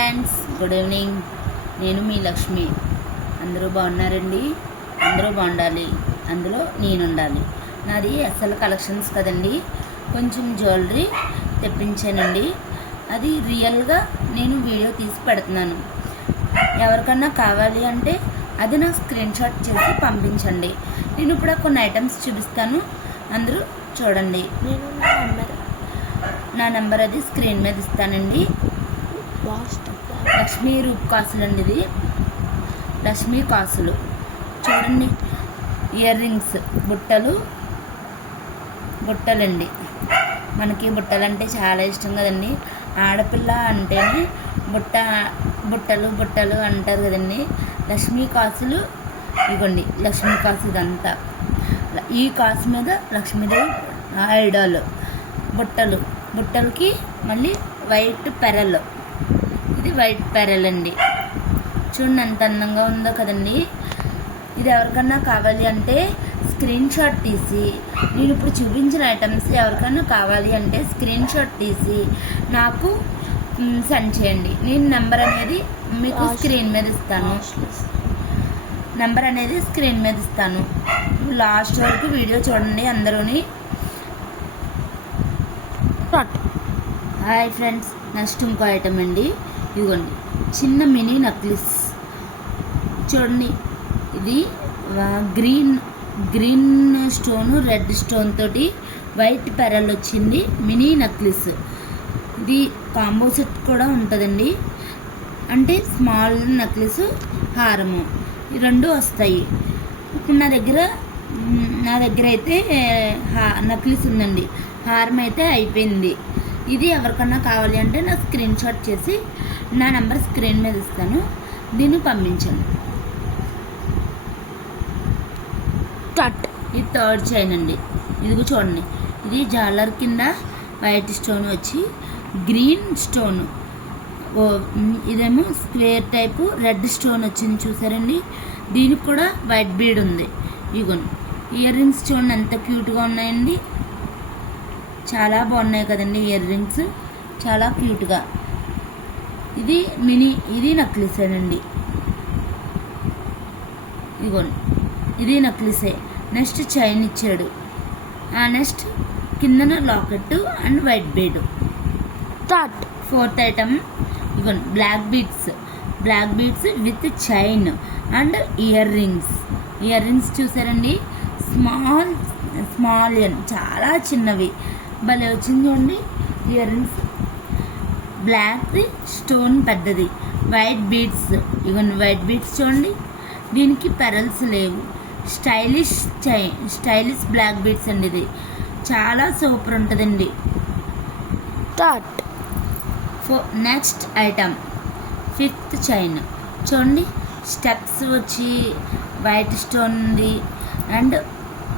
Friends, good evening. నేను మీ లక్ష్మి. అందరూ బాగున్నారండి? అందరూ బాగుండాలి, అందులో నేను ఉండాలి. నాది అసలు కలెక్షన్స్ కదండి, కొంచెం జ్యువెలరీ తెప్పించానండి. అది రియల్గా నేను వీడియో తీసి పెడుతున్నాను. ఎవరికన్నా కావాలి అంటే అది నాకు స్క్రీన్ షాట్ చేసి పంపించండి. నేను ఇప్పుడు కొన్ని ఐటమ్స్ చూపిస్తాను, అందరూ చూడండి. నా నెంబర్ అది స్క్రీన్ మీద ఇస్తానండి. లక్ష్మీ రూప్ కాసులు అండి, ఇది లక్ష్మీ కాసులు. చూడండి, ఇయర్ రింగ్స్, బుట్టలండి. మనకి బుట్టలు అంటే చాలా ఇష్టం కదండి. ఆడపిల్ల అంటేనే బుట్టలు అంటారు కదండి. లక్ష్మీ కాసులు ఇవ్వండి. లక్ష్మీ కాసు ఇదంతా, ఈ కాసు మీద లక్ష్మీదేవి ఐడాలు. బుట్టలకి మళ్ళీ వైట్ పెరలు. ఇది వైట్ పెరల్ అండి. చూడండి ఎంత అందంగా ఉందో కదండి. ఇది ఎవరికన్నా కావాలి అంటే స్క్రీన్ షాట్ తీసి, నేను ఇప్పుడు చూపించిన ఐటమ్స్ ఎవరికన్నా కావాలి అంటే స్క్రీన్ షాట్ తీసి నాకు సెండ్ చేయండి. నేను నెంబర్ అనేది మీకు స్క్రీన్ మీద ఇస్తాను. లాస్ట్ వరకు వీడియో చూడండి అందరూని. హాయ్ ఫ్రెండ్స్, నెక్స్ట్ ఇంకో ఐటమ్ అండి. ఇదిగోండి, చిన్న మినీ నెక్లెస్. చూడండి, ఇది గ్రీన్ స్టోన్, రెడ్ స్టోన్ తోటి వైట్ పెరల్ వచ్చింది మినీ నెక్లెస్. ఇది కాంబో సెట్ కూడా ఉంటుందండి. అంటే స్మాల్ నెక్లెస్, హారము, ఈ రెండు వస్తాయి. ఇప్పుడు నా దగ్గర అయితే నెక్లెస్ ఉందండి, హారం అయితే అయిపోయింది. ఇది ఎవరికన్నా కావాలి అంటే నా స్క్రీన్ షాట్ చేసి నా నెంబర్ స్క్రీన్ మీద ఇస్తాను, దీన్ని పంపించండి. ఇది థర్డ్ చైన్ అండి. ఇదిగో చూడండి, ఇది జాలర్ కింద వైట్ స్టోన్ వచ్చి గ్రీన్ స్టోన్, ఇదేమో స్క్వేర్ టైపు రెడ్ స్టోన్ వచ్చింది. చూసారండి, దీనికి కూడా వైట్ బీడ్ ఉంది. ఇదిగోండి, ఇయర్ రింగ్స్ చూడండి ఎంత క్యూట్గా ఉన్నాయండి. చాలా బాగున్నాయి కదండి ఇయర్ రింగ్స్, చాలా క్యూట్గా. ఇది నెక్లెస్ అండి. ఇదిగోండి, ఇది నెక్లెసే. నెక్స్ట్ చైన్ ఇచ్చాడు. నెక్స్ట్ కిందన locket and white bead. Fourth item ఇదిగోండి, black beads with chain and earrings చూసారండి. స్మాల్ చాలా చిన్నవి, భలే వచ్చింది చూడండి ఇయర్ రింగ్స్. బ్లాక్ స్టోన్ పెద్దది, వైట్ బీడ్స్. ఇవన్నీ వైట్ బీడ్స్ చూడండి, దీనికి పెరల్స్ లేవు. స్టైలిష్ బ్లాక్ బీడ్స్ అండి. ఇది చాలా సూపర్ ఉంటుందండి. Next item fifth chain. చూడండి, స్టెప్స్ వచ్చి వైట్ స్టోన్ ఉంది అండ్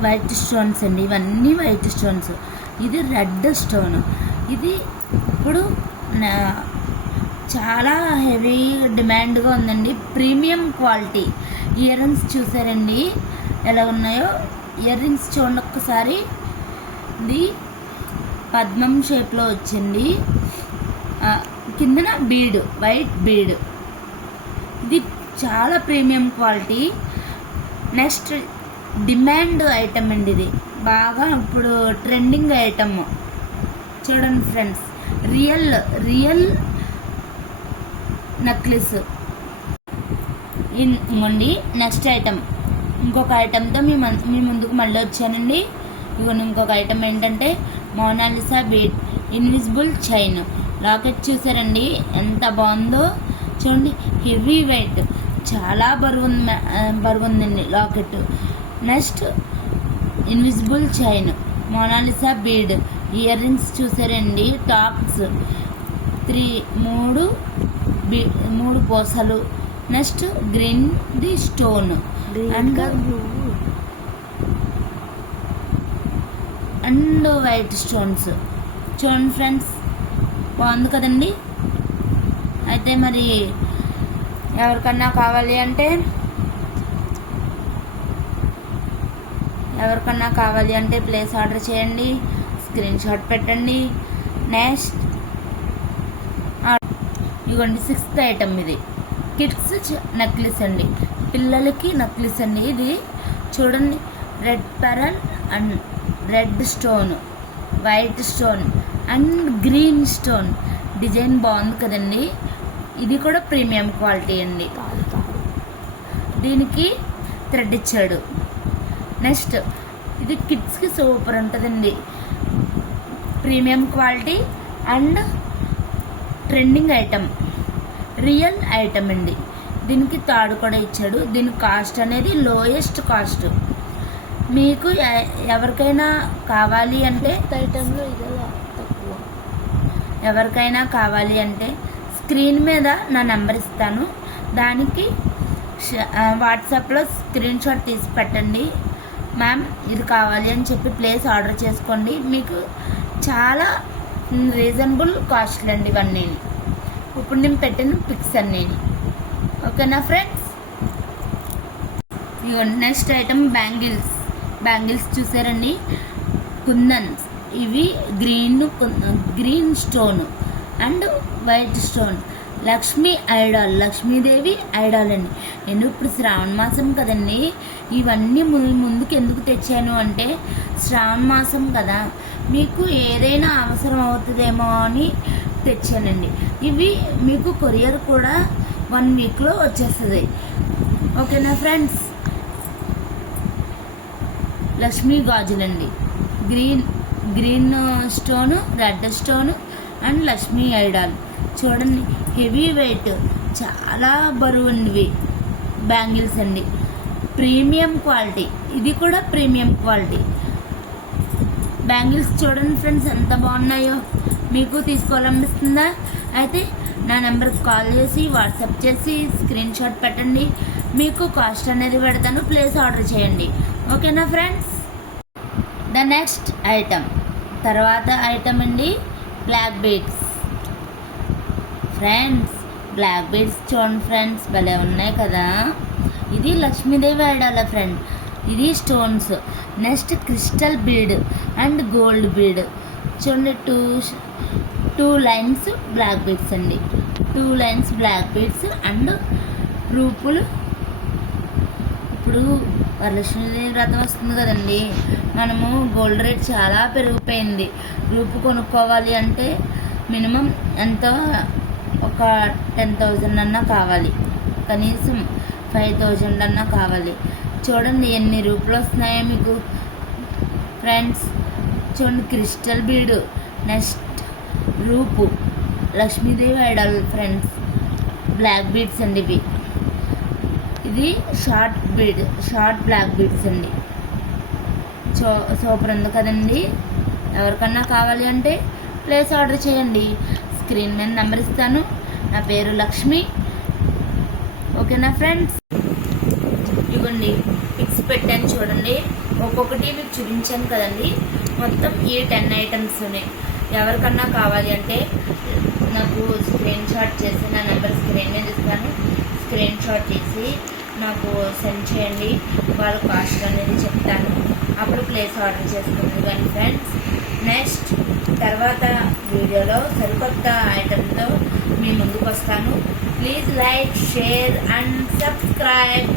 వైట్ స్టోన్స్ అండి. ఇవన్నీ వైట్ స్టోన్స్. ఇది రెడ్ స్టోన్. ఇది ఇప్పుడు చాలా హెవీ డిమాండ్గా ఉందండి. ప్రీమియం క్వాలిటీ ఇయర్ రింగ్స్ చూసారండి ఎలా ఉన్నాయో. ఇయర్ రింగ్స్ చూడండి ఒక్కసారి. ఇది పద్మం షేప్లో వచ్చింది. కిందన బీడ్, వైట్ బీడ్. ఇది చాలా premium quality. Next demand item అండి. ఇది బాగా ఇప్పుడు ట్రెండింగ్ ఐటమ్. చూడండి ఫ్రెండ్స్, రియల్ నెక్లెస్. ఇవ్వండి నెక్స్ట్ ఐటమ్. ఇంకొక ఐటమ్తో మీ ముందుకు మళ్ళీ వచ్చానండి. ఇవ్వండి, ఇంకొక ఐటమ్ ఏంటంటే Mona Lisa bead invisible chain locket. చూసారండి ఎంత బాగుందో. చూడండి, హెవీ వెయిట్, చాలా బరువుందండి locket. Next invisible chain, Mona Lisa bead, earrings చూసారండి. టాప్స్ 3 పూసలు. Next green the stone and white stones. చూడండి ఫ్రెండ్స్, బాగుంది కదండి. అయితే మరి ఎవరికన్నా కావాలి అంటే ప్లేస్ ఆర్డర్ చేయండి, స్క్రీన్ షాట్ పెట్టండి. నెక్స్ట్ ఇదిగోండి 6th ఐటమ్ ఇది. కిడ్స్ నెక్లెస్ అండి, పిల్లలకి నెక్లెస్ అండి. ఇది చూడండి, red pearl and red stone, white stone and green stone. Design బాగుంది కదండి. ఇది కూడా ప్రీమియం క్వాలిటీ అండి. దీనికి థ్రెడ్ ఇచ్చాడు. నెక్స్ట్ ఇది కిడ్స్కి సూపర్ ఉంటుందండి. Premium quality and trending item, real item అండి. దీనికి తాడు కూడా ఇచ్చాడు. దీని కాస్ట్ అనేది లోయెస్ట్ కాస్ట్. మీకు ఎవరికైనా కావాలి అంటే ఐటెంలో ఇదే తక్కువ. ఎవరికైనా కావాలి అంటే స్క్రీన్ మీద నా నెంబర్ ఇస్తాను, దానికి వాట్సాప్లో స్క్రీన్ షాట్ తీసి పెట్టండి. మ్యామ్ ఇది కావాలి అని చెప్పి ప్లేస్ ఆర్డర్ చేసుకోండి. మీకు చాలా రీజనబుల్ కాస్ట్లు అండి ఇవన్నీ. ఇప్పుడు నేను పెట్టిన పిక్స్ అన్నీ. ఓకేనా ఫ్రెండ్స్? ఇదిగోండి నెక్స్ట్ ఐటమ్ బ్యాంగిల్స్ చూసారండి, కుందన్స్. ఇవి green stone and white stone. Lakshmidevi idol అండి. నేను ఇప్పుడు శ్రావణ మాసం కదండి, ఇవన్నీ ముందుకు ఎందుకు తెచ్చాను అంటే శ్రావణ మాసం కదా, మీకు ఏదైనా అవసరం అవుతుందేమో అని తెచ్చానండి. ఇవి మీకు కొరియర్ కూడా 1 వీక్లో వచ్చేస్తుంది. ఓకేనా ఫ్రెండ్స్? లక్ష్మీ గాజులండి, green stone, red stone and Lakshmi idol. చూడండి, హెవీ వెయిట్, చాలా బరువు అండి బ్యాంగిల్స్ అండి. ప్రీమియం క్వాలిటీ, ఇది కూడా ప్రీమియం క్వాలిటీ బ్యాంగిల్స్. చూడండి ఫ్రెండ్స్ ఎంత బాగున్నాయో. మీకు తీసుకోవాలనిపిస్తుందా? అయితే నా నెంబర్కి కాల్ చేసి వాట్సాప్ చేసి స్క్రీన్ షాట్ పెట్టండి. మీకు కాస్ట్ అనేది పెడతాను, ప్లేస్ ఆర్డర్ చేయండి. ఓకేనా ఫ్రెండ్స్? ద నెక్స్ట్ తర్వాత ఐటమ్ అండి, black beads. Friends black beads చూడండి ఫ్రెండ్స్, భలే ఉన్నాయి కదా. ఇది లక్ష్మీదేవి ఐడాల ఫ్రెండ్. ఇది stones. Next crystal bead and gold bead. చూడండి, టూ లైన్స్ బ్లాక్ బీడ్స్ అండి. 2 లైన్స్ బ్లాక్ బీడ్స్ అండ్ రూపులు. ఇప్పుడు వరలక్ష్మీదేవి వ్రతం వస్తుంది కదండి, మనము గోల్డ్ రేట్ చాలా పెరిగిపోయింది. రూపు కొనుక్కోవాలి అంటే మినిమం ఎంతో ఒక 10,000 అన్నా కావాలి, కనీసం 5,000 అన్నా కావాలి. చూడండి ఎన్ని రూపులు వస్తున్నాయో మీకు ఫ్రెండ్స్. చూడండి, క్రిస్టల్ బీడు, నెక్స్ట్ రూపు, Lakshmidevi idol friends. Black beads అండి ఇవి. ఇది షార్ట్ బ్లాక్ బీడ్స్ అండి. సూపర్ ఉంది కదండి. ఎవరికన్నా కావాలి అంటే ప్లేస్ ఆర్డర్ చేయండి. స్క్రీన్ మీద నెంబర్ ఇస్తాను. నా పేరు లక్ష్మి. ఓకేనా ఫ్రెండ్స్? ఇవ్వండి పిక్స్ పెట్టాను చూడండి, ఒక్కొక్కటి మీకు చూపించాను కదండి. మొత్తం ఈ 10 ఐటమ్స్ ఉన్నాయి. ఎవరికన్నా కావాలి అంటే నాకు స్క్రీన్ షాట్ చేసి నా నెంబర్ స్క్రీన్ మీద ఇస్తాను. స్క్రీన్ షాట్ తీసి నాకు సెండ్ చేయండి, వాళ్ళ కాస్ట్ అనేది చెప్తాను. అప్పుడు ప్లేస్ ఆర్డర్ చేసుకుంది కానీ ఫ్రెండ్స్. నెక్స్ట్ తర్వాత వీడియోలో సరికొత్త ఐటెంతో మీ ముందుకు వస్తాను. Please like, share and subscribe.